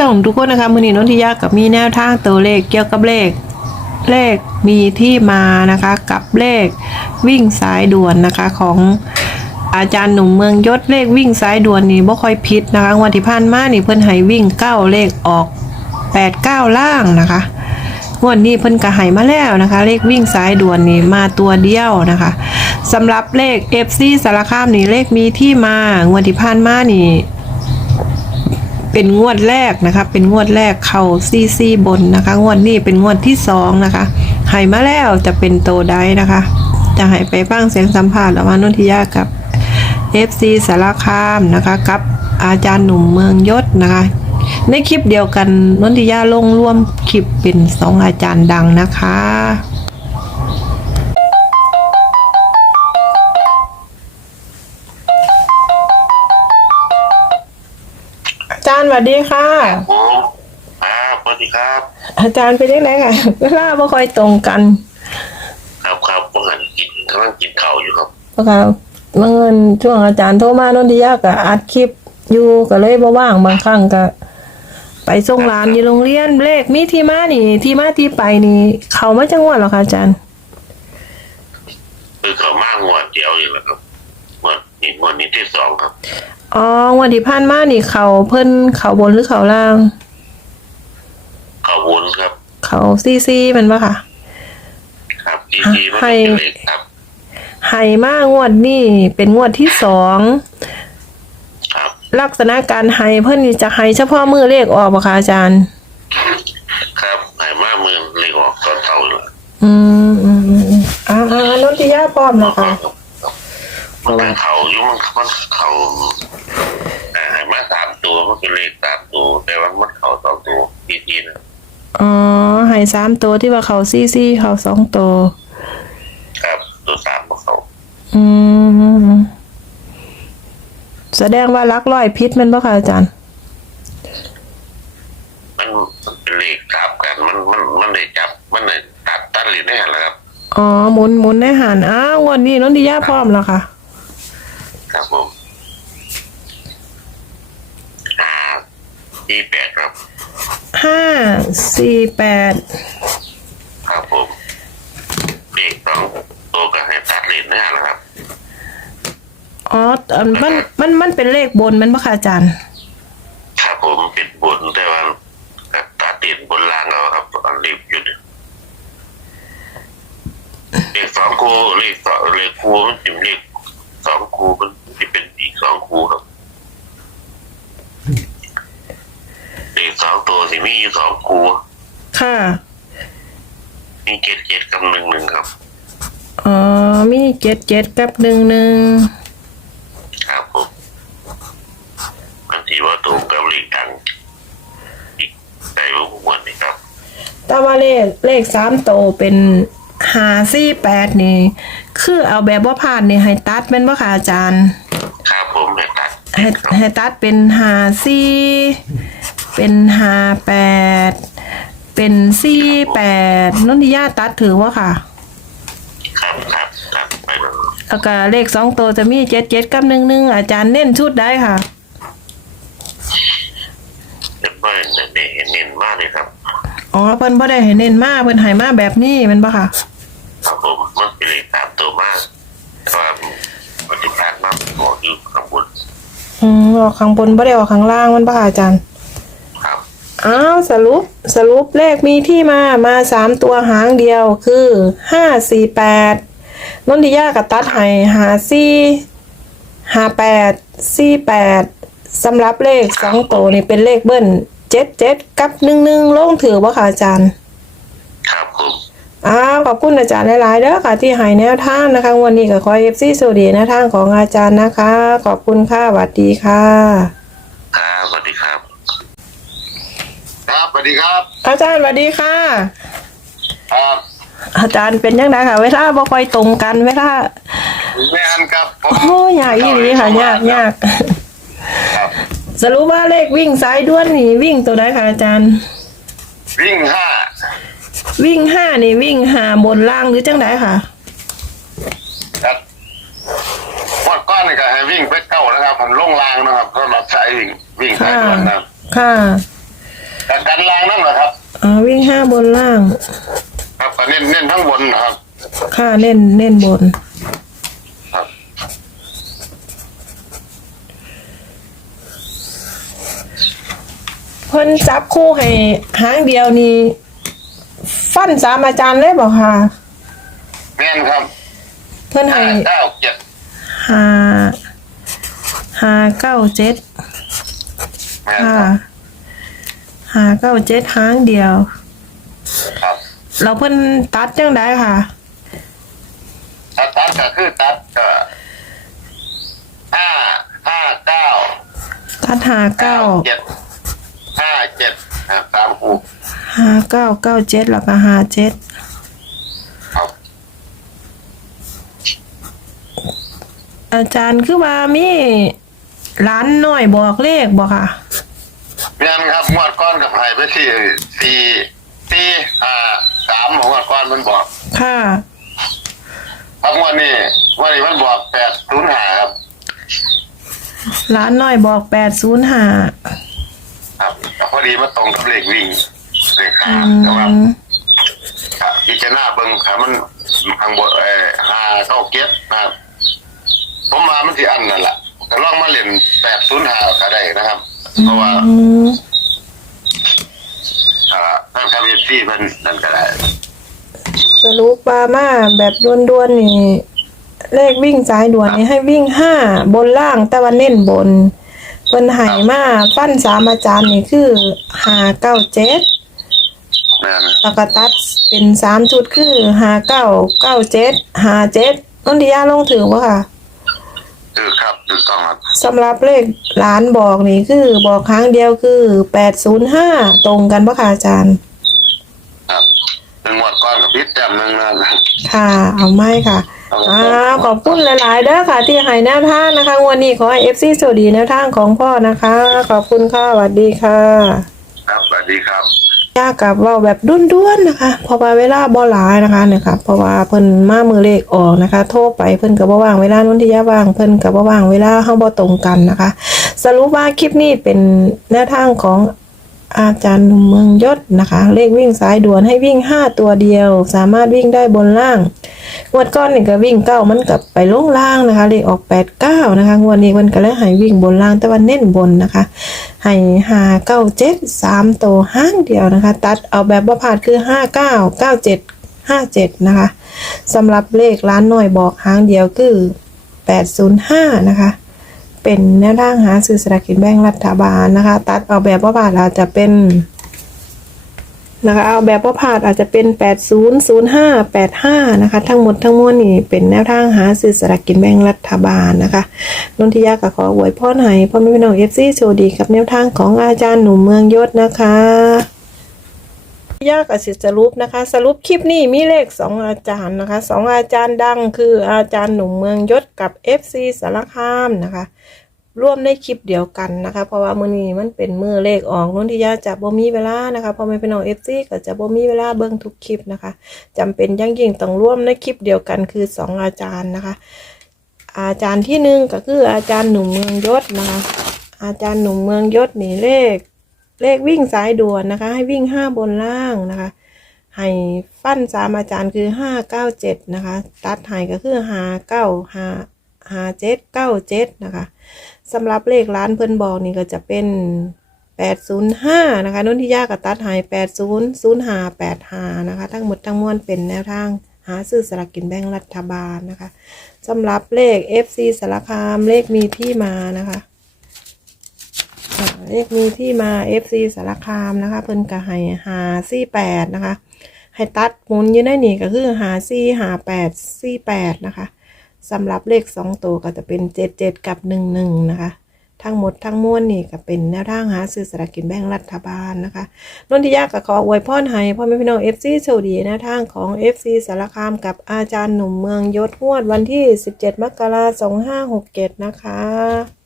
ช่องทุกคนนะคะมือนีนนทิยากับมีแนวทางตัวเลขเกี่ยวกับเลข เลขมีที่มานะคะกับเลขวิ่งสายด่วนนะคะของอาจารย์หนุ่มเมืองยศเลขวิ่งสายด่วนนี่บ่ค่อยผิดนะคะวันที่ผ่านมานี่เพิ่นให้วิ่งเก้าเลขออกแปดเก้าล่างนะคะงวดนี้เพิ่นก็ให้มาแล้วนะคะ เลขวิ่งสายด่วนนี่มาตัวเดียวนะคะสำหรับเลข FC สารคามนี่เลขมีที่มางวดที่ผ่านมานี่ เป็นงวดแรกนะคะ เป็นงวดแรกเข้าซีซีบนนะคะ งวดนี้เป็นงวดที่สองนะคะให้มาแล้วจะเป็นโตได้นะคะ จะให้ไปฟังเสียงสัมภาษณ์ระหว่างนนทิยากับ FC สารคามนะคะ กับอาจารย์หนุ่มเมืองยศนะคะ ในคลิปเดียวกันนนทิยาลงร่วมคลิปเป็นสองอาจารย์ดังนะคะ จารย์สวัสดีค่ะผมครับสวัสดีครับ อาจารย์เป็นยังไงคะเวลาไม่ค่อยตรงกันครับครับผมหันกินกำลังกินข้าวอยู่ครับเพราะว่าเมื่อเงินช่วงอาจารย์โทรมานนทิยาก็อัดคลิปอยู่ก็เลยบ่ว่างบางครั้งก็ ไปส่งหลานอยู่โรงเรียนเลขมีที่มานี่ ที่มาที่ไปนี่ เขามาจังหวัดเหรอคะอาจารย์ คือเขามากงวดเดียวอยู่แล้วครับงวดนี้งวดนี้ที่สองครับ อ๋อวันที่ผ่านมานี่เขาเพิ่นเขาบนหรือเขาล่าง เขาวนครับเขาซีซีแมันปะค่ะ ครับดีดีมันให้เป็นเล็กครับไห้มางวดนี่เป็นงวดที่สองครับลักษณะการไห้เพิ่นนี่จะไห้เฉพาะมือเลขออกปะคะอาจารย์ ครับหายมากมือเล็กออกตอนเท่าเลยอืมอืมอืมอืมอ่าอ่านนทิยาพร้อมแล้วค่ะ มันเป็นเขาอยู่มันมันเขาอ่าหายมาสา มตัวมันเป็นเลขสามตัวแต่ว่ามันเขาสองตัวดีดีนะอ๋อไห้สามตัวที่ว่าเขาซีซีเขาสองตัวครับตัวสามของเขาอืมแสดงว่าลักลอยพิษแมันปะคะอาจารย์ มันมันเป็นเลขสามกัน มันมันมันได้จับ มันได้ตัดตัดเหรียญได้หันแล้วครับ อ๋อหมุนหมุนในหันอ้าววันนี้นนทิยาพร้อมแล้วค่ะ ครับผมห้า สี่แปดครับห้าสี่แปดครับผมเด็กสองตัวก็ให้ตัดเลนหน้าแล้วครับ อ๋ออันมันมันมันเป็นเลขบนแมันปะคะอาจารย์ ครับผมเป็นบนแต่ว่าก็ตัดเลนบนล่างเอาครับอันรีบอยู่เนี่ยเลขสองคูเลขสองเลขคูมันจะเลขสองคูมันจะเป็นอีกสองคูครับ เลขสองตัวสิมีอยู่สองคูค่ะ มีเจ็ดเจ็ดกับหนึ่งหนึ่งครับ อ๋อ มีเจ็ดเจ็ดกับหนึ่งหนึ่งครับผมมันที่ว่าตรงกับเลขดังอีกใส่ว่าหมวดนี่ครับ แต่ว่าเลขเลขสามโตวเป็นห้าสี่แปดนี่ คือเอาแบบว่าผ่านนี่ให้ตัดเป็นปะคะอาจารย์ ครับผมให้ตัดให้ครับให้ตัดเป็นหาสี่ เป็นหาแปดเป็นสี่แปดนนทิยาตัดถือว่าค่ะ ครับครับครับไปแล้วแล้วก็เลขสองตัวจะมีเจ็ดเจ็ดกับหนึ่งหนึ่งอาจารย์เน้นชุดได้ค่ะเน้นบ้านเน้นเห็นเน้นมากเลยครับอ๋อเพิ่นบ่ได้ให้เน้นมาเพิ่นให้มาแบบนี้แมันปะค่ะ ครับผมมันเป็นเลขตามตัวมากแต่ว่าปฏิภาณมากกว่าอยู่ข้างบนอืมออกข้างบนบ่ได้ออกข้างล่างแมันปะค่ะอาจารย์ครับ อ้าวสรุปสรุปเลขมีที่มามาสามตัวหางเดียวคือห้าสี่แปดนนทิยากับตัดให้หาสี่ห้าแปดสี่แปดสำหรับเลขสองตัวนี่เป็นเลขเบิ้ลเจ็ดเจ็ดกับหนึ่งหนึ่งลงถือว่าค่ะอาจารย์ ครับผมอ้าวขอบคุณอาจารย์หลายๆเด้อค่ะที่ให้แนวทางนะคะ วันนี้ก็ขอเอฟซีสวัสดีแนวทางของอาจารย์นะคะ ขอบคุณค่ะสวัสดีค่ะ ครับสวัสดีครับครับส วัสดีครับ อาจารย์สวัสดีค่ะ ครับอาจารย์เป็นยังไงค่ะ เวลาบ่ค่อยตรงกันเวลาแม่นครับผมโอ้ยากอีหลีค่ะยากยากครับ สรุปว่าเลขวิ่งซ้ายด้วนนี่ วิ่งตัวใดค่ะอาจารย์ วิ่งห้าวิ่งห้านี่วิ่งหาบนล่างหรือจังไดค่ะครับพอดก้อนนี่ก็ให้วิ่งไปเก้านะครับผมลงรางนะครับก็หลับสายวิ่งวิ่งสายด่วนนะครับค่ะ กันลางนั่นแหละครับอ๋อวิ่งห้าบนล่าง ครับก็เน้นเน้นทั้งบนนะครับ ค่ะเน้นเน้นบน ครับ เพิ่นจับคู่ให้หางเดียวนี่ฟันสามอาจารย์เลยบอกค่ะ แม่นครับเพิ่นให้ห้าเก้าเจ็ดห้าห้าเก้าเจ็ดแม่นค่ะครับ ห้าเก้าเจ็ดหางเดียว ครับเราเพิ่นตัดจังได้ค่ะ ถ้าตัดก็คือตัดก็ห้าห้าเก้าตัดห้าเก้าเจ็ดห้าเจ็ดอ่าตามคู่ห้าเก้าเก้าเจ็ดแล้วก็ห้าเจ็ดครับอาจารย์คือว่ามีร้านน้อยบอกเลขบอกค่ะแม่ นครับงวดก้อนกับไผ่ไปที่สี่สี่ห้าสามของงวดก้อนมันบอกค่ะ ครับงวดนี้งวดนี้มันบอกแปดศูนย์ห้าครับ ร้านน้อยบอกแปดศูนย์ห้าครับก็พอดีมาตรงกับเลขวิ่งเลขอืห้าแต่ว่ามครับพิจารณาเบิ่งครับมันข้างบนเอ่อห้าเก้าเก็บนะครับผมมามันสิอันนั่นแหละก็ลองมาเล่นแปดศูนย์ห้าก็ได้นะครับ เพราะว่าอืมอ่าท่านคาเวซี่มันนั่นก็ได้สรุปปามาแบบด่วนๆนี่ เลขวิ่งสายด่วนนี่ให้วิ่งห้าบนล่างแต่ว่าเน้นบนเพิ่นให้มาฟันสามอาจารย์นี่คือห้าเก้าเจ็ดนั่นแล้วก็ตัดเป็นสามชุดคือห้าเก้าเก้าเจ็ดห้าเจ็ดนนทิยาลงถึงว่าค่ะ คือครับถูกต้องครับสำหรับเลขร้านบอกนี่คือบอกครั้งเดียวคือแปดศูนย์ห้าตรงกันปะคะอาจารย์ ครับหนึ่งงวดก้อนกับพิษแต้มหนึ่งนะ ค่ะ เอาไม่ค่ะอ่าขอบคุณหลาย ๆเด้อค่ะ ที่ให้แนวทางนะคะงวันนี้ขอให้เอฟซีสวัสดีแนวทางของพ่อนะคะ ขอบคุณค่ะสวัสดีค่ะ ครับสวัสดีครับ ยากับเว่าแบบด้วนๆนะคะเพราะว่าเวลาบ่หลายนะคะเนี่ยค่ะเพราะว่าเพิ่นมามือเลขออกนะคะ โทรไปเพิ่นกับ่ว่างเวลานนที่ยาว่างเพิ่นกับ่ว่างเวลาเฮาบ่ตรงกันนะคะ สรุปว่าคลิปนี้เป็นแนวทางของ อาจารย์หนุ่มเมืองยศนะคะ เลขวิ่งสายด่วนให้วิ่ง 5 ตัวเดียว สามารถวิ่งได้บนล่างงวดก้อนนี่ก็วิ่งเก้ามันกลับไปลงล่างนะคะ เลขออก8 9นะคะงวดนี้มันก็เลยให้วิ่งบนล่างแต่ว่าเน้นบนนะคะให้หาเก้าเจ็ดสามตัวห้างเดียวนะคะ ตัดเอาแบบว่าผ่านคือห้าเก้าเก้าเจ็ดห้าเจ็ดนะคะสำหรับเลขร้านหน่อยบอกห้างเดียวคือแปดศูนย์ห้านะคะ เป็นแนวทางหาซื้อสลากกินแบ่งรัฐบาลนะคะ ตัดเอาแบบว่าผ่านอาจจะเป็นนะคะเอาแบบว่าผ่านอาจจะเป็น 8005 85 นะคะ ทั้งหมดทั้งมวลนี่เป็นแนวทางหาซื้อสลากกินแบ่งรัฐบาลนะคะนนทิยาก็ขออวยพรให้พ่อแม่พี่น้องเอฟซีโชคดีกับแนวทางของอาจารย์หนุ่มเมืองยศนะคะ ยากสิสรุปนะคะ สรุปคลิปนี้มีเลขสองอาจารย์นะคะสองอาจารย์ดังคืออาจารย์หนุ่มเมืองยศกับ FC สารคามนะคะร่วมในคลิปเดียวกันนะคะ เพราะว่ามือนี้มันเป็นมือเลขออกนุ่นทิยาจะบ่มีเวลานะคะพอไม่เป็นน้องเอฟซีก็จะบ่มีเวลาเบิ่งทุกคลิปนะคะจำเป็นยังยิ่งต้องร่วมในคลิปเดียวกันคือสองอาจารย์นะคะ อาจารย์ที่หนึ่งก็คืออาจารย์หนุ่มเมืองยศนะคะอาจารย์หนุ่มเมืองยศนี่เลข เลขวิ่งสายด่วนนะคะ ให้วิ่งห้าบนล่างนะคะให้ฟันสามอาจารย์คือห้าเก้าเจ็ดนะคะ ตัดให้ก็คือห้าเก้าหาหาเจ็ดเก้าเจ็ดนะคะสำหรับเลขร้านเพิ่นบอกนี่ก็จะเป็นแปดศูนย์ห้านะคะนุ่นที่ยากกับตัดให้แปดศูนย์ศูนย์หาแปดหานะคะ ทั้งหมดทั้งมวลเป็นแนวทางหาซื้อสลากกินแบ่งรัฐบาลนะคะสำหรับเลข FC สารคามเลขมีที่มานะคะ เลขมีที่มา FC สารคามนะคะเพิ่นก็ให้หาสี่แปดนะคะให้ตัดหมุนอยู่ในนี่ก็คือหาสี่หาแปดสี่แปดนะคะสำหรับเลขสองตัวก็จะเป็นเจ็ดเจ็ดกับหนึ่งหนึ่งนะคะทั้งหมดทั้งมวลนี่ก็เป็นแนวทางหาซื้อสลากกินแบ่งรัฐบาลนะคะนนทิยาก็ขออวยพรให้พ่อแม่พี่น้อง FC โชคดีแนวทางของ FC สารคามกับอาจารย์หนุ่มเมืองยศงวดวันที่ 17 มกราคม2567 นะคะ